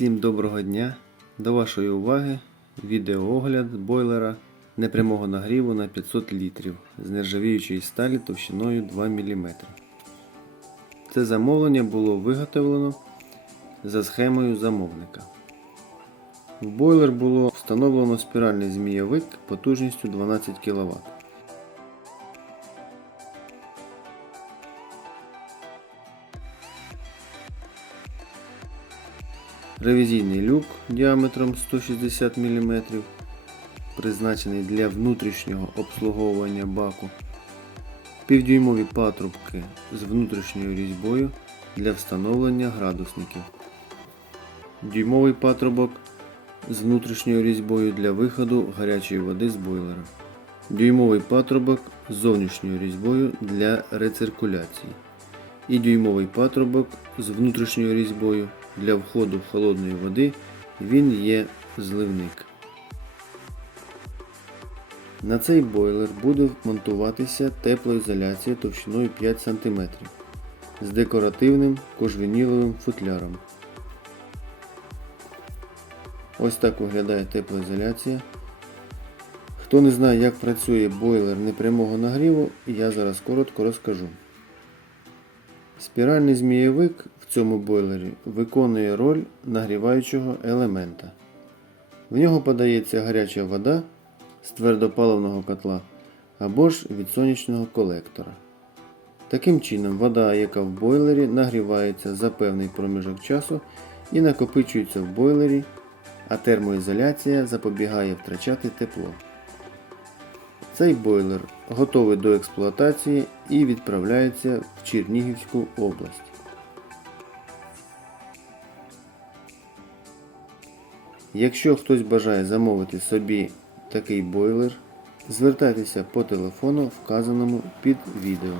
Всім доброго дня! До вашої уваги відеоогляд бойлера непрямого нагріву на 500 літрів з нержавіючої сталі товщиною 2 мм. Це замовлення було виготовлено за схемою замовника. В бойлер було встановлено спіральний змійовик потужністю 12 кВт. Ревізійний люк діаметром 160 мм, призначений для внутрішнього обслуговування баку, півдюймові патрубки з внутрішньою різьбою для встановлення градусників, дюймовий патрубок з внутрішньою різьбою для виходу гарячої води з бойлера, дюймовий патрубок з зовнішньою різьбою для рециркуляції і дюймовий патрубок з внутрішньою різьбою для входу холодної води він є зливник. На цей бойлер буде монтуватися теплоізоляція товщиною 5 см з декоративним кожвеніловим футляром. Ось так виглядає теплоізоляція. Хто не знає, як працює бойлер непрямого нагріву, я зараз коротко розкажу. Спіральний змійовик в цьому бойлері виконує роль нагріваючого елемента. В нього подається гаряча вода з твердопаливного котла або ж від сонячного колектора. Таким чином, вода, яка в бойлері, нагрівається за певний проміжок часу і накопичується в бойлері, а термоізоляція запобігає втрачати тепло. Цей бойлер готовий до експлуатації і відправляється в Чернігівську область. Якщо хтось бажає замовити собі такий бойлер, звертайтеся по телефону, вказаному під відео.